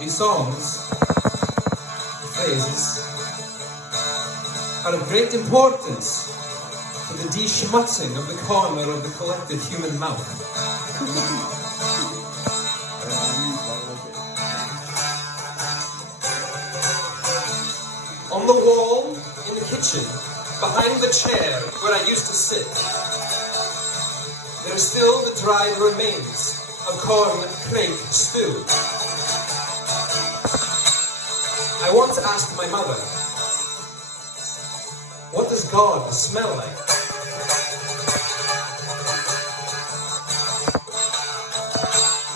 These songs, phrases, are of great importance to the de-schmutzing of the corner of the collective human mouth. On the wall in the kitchen, behind the chair where I used to sit, there are still the dried remains of corn crake stew. I once asked my mother, what does God smell like?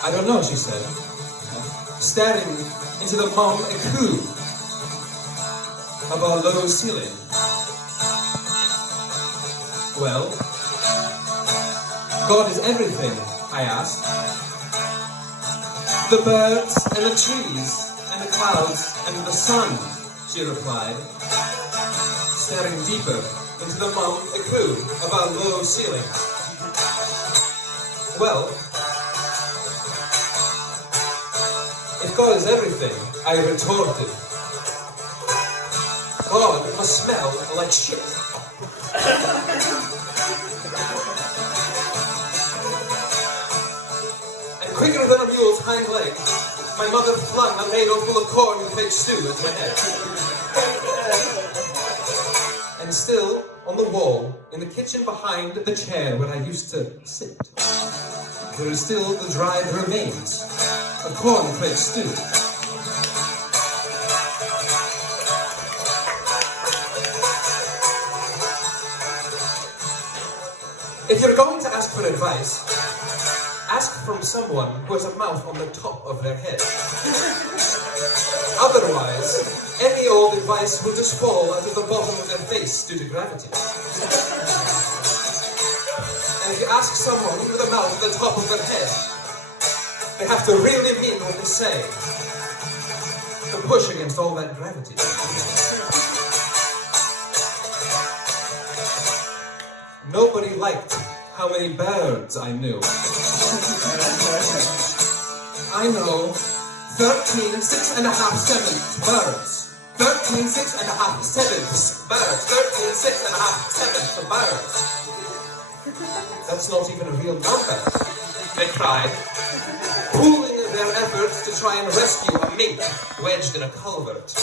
I don't know, she said, staring into the mom écrou of our low ceiling. Well, God is everything, I asked. The birds and the trees and the clouds and the sun, she replied, staring deeper into the mom écrou of our low ceiling. Well, if God is everything, I retorted, God must smell like shit. And quicker than a mule's hind leg, my mother flung a ladle full of corn and fake stew at my head. And still, on the wall, in the kitchen behind the chair where I used to sit, there is still the dried remains of cornflake stew. If you're going to ask for advice, ask from someone who has a mouth on the top of their head. Otherwise, any old advice will just fall out of the bottom of their face due to gravity. And if you ask someone with a mouth at the top of their head, they have to really mean what they say to push against all that gravity. Nobody liked how many birds I knew. I know 13 6.5/7 birds. 13 6.5/7 birds. 13 6.5/7 birds. That's not even a real number, they cried, pooling their efforts to try and rescue a mink wedged in a culvert.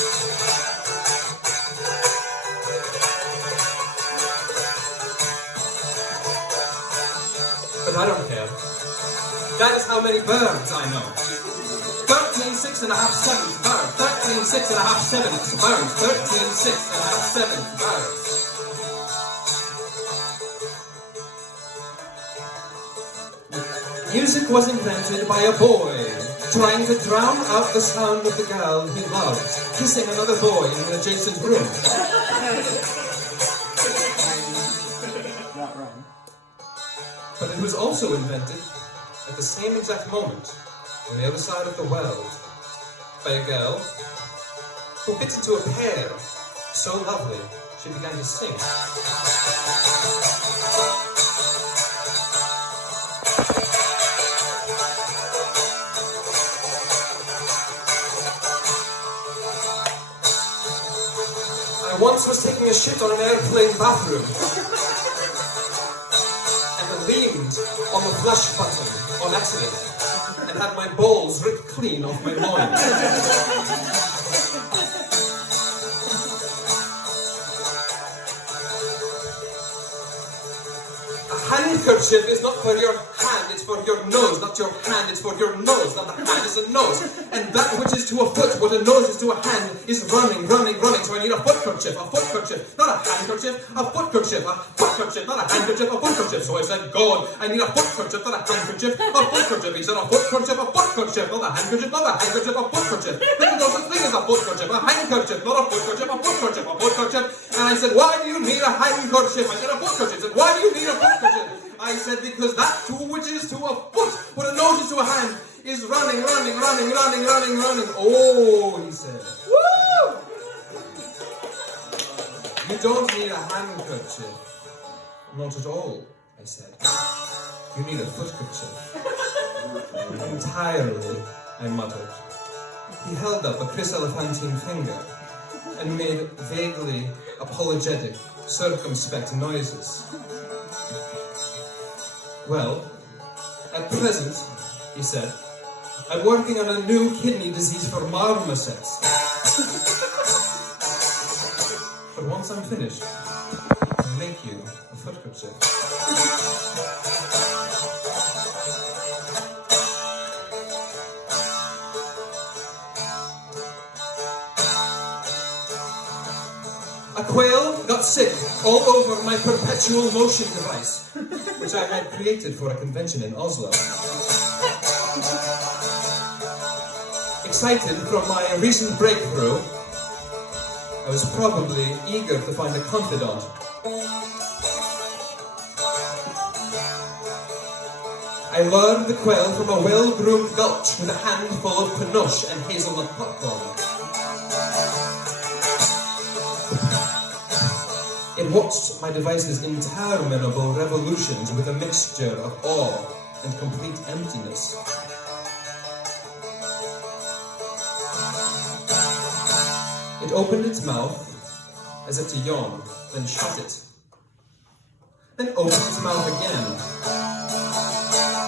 But I don't care. That is how many birds I know. 13 6.5/7 birds. 13 6.5/7 birds. 13 6.5/7 birds. Music was invented by a boy trying to drown out the sound of the girl he loved kissing another boy in an adjacent room. But it was also invented at the same exact moment on the other side of the world by a girl who bit into a pear so lovely she began to sing. I once was taking a shit on an airplane bathroom and I leaned on the flush button on accident and had my balls ripped clean off my loins. A handkerchief is not for your hand, it's for your nose. Not your hand, it's for your nose. Not the hand, it's a nose. And that which is to a foot, what a nose is to a hand, is running. So I need a footkerchief, not a handkerchief, a footkerchief, not a handkerchief, a footkerchief. So I said, God, I need a footkerchief, not a handkerchief, a footkerchief. He said, a footkerchief, not a handkerchief, a footkerchief. There is no such thing as a footkerchief, a handkerchief, not a footkerchief, a footkerchief. And I said, why do you need a handkerchief? I said, a footkerchief. He said, why do you need a footkerchief? I said, because that too which is to a foot, what a nose is to a hand, is running. Oh, he said. Woo! You don't need a handkerchief. Not at all, I said. You need a footkerchief. entirely, I muttered. He held up a chryselephantine finger and made vaguely apologetic, circumspect noises. Well, at present, he said, I'm working on a new kidney disease for marmosets. But once I'm finished, I'll make you a foot kerchief. A quail got sick all over my perpetual motion device, which I had created for a convention in Oslo. Excited from my recent breakthrough, I was probably eager to find a confidant. I lured the quail from a well-groomed gulch with a handful of panoche and hazelnut popcorn. It watched my device's interminable revolutions with a mixture of awe and complete emptiness. It opened its mouth as if to yawn, then shut it. Then opened its mouth again,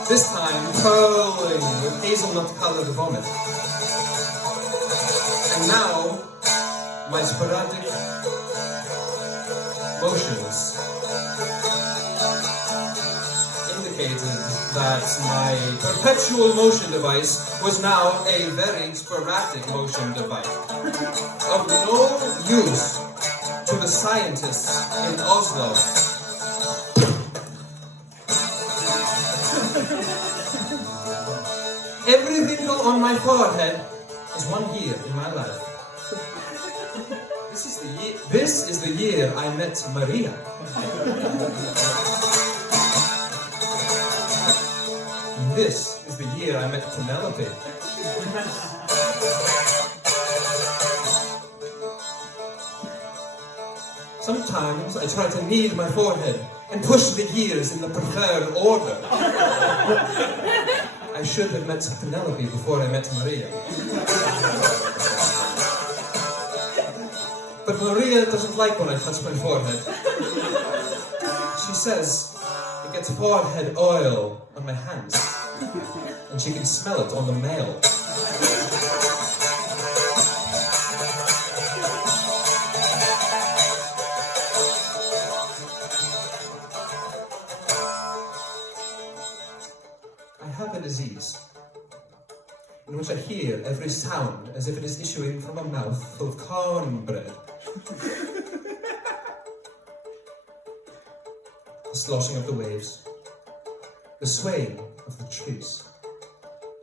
this time purling with hazelnut-colored vomit. And now, my sporadic motions indicated that my perpetual motion device was now a very sporadic motion device, of no use to the scientists in Oslo. Every wrinkle on my forehead is one year in my life. This is the year I met Maria. This is the year I met Penelope. Sometimes I try to knead my forehead and push the years in the preferred order. I should have met Penelope before I met Maria. But Maria doesn't like when I touch my forehead. She says it gets forehead oil on my hands, and she can smell it on the mail. I have a disease in which I hear every sound as if it is issuing from a mouth full of cornbread. The sloshing of the waves, the swaying of the trees,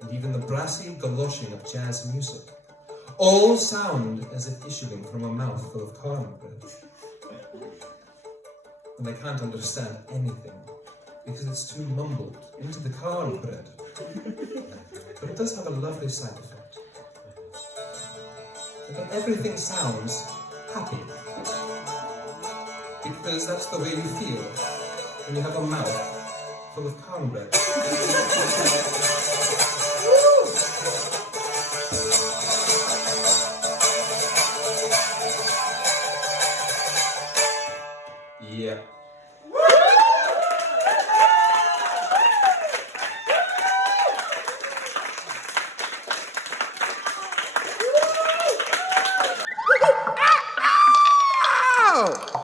and even the brassy galoshing of jazz music, all sound as if issuing from a mouth full of cornbread. And I can't understand anything, because it's too mumbled into the cornbread. But it does have a lovely side effect. And then everything sounds happy. Because that's the way you feel when you have a mouth full of cornbread. Yeah. Oh!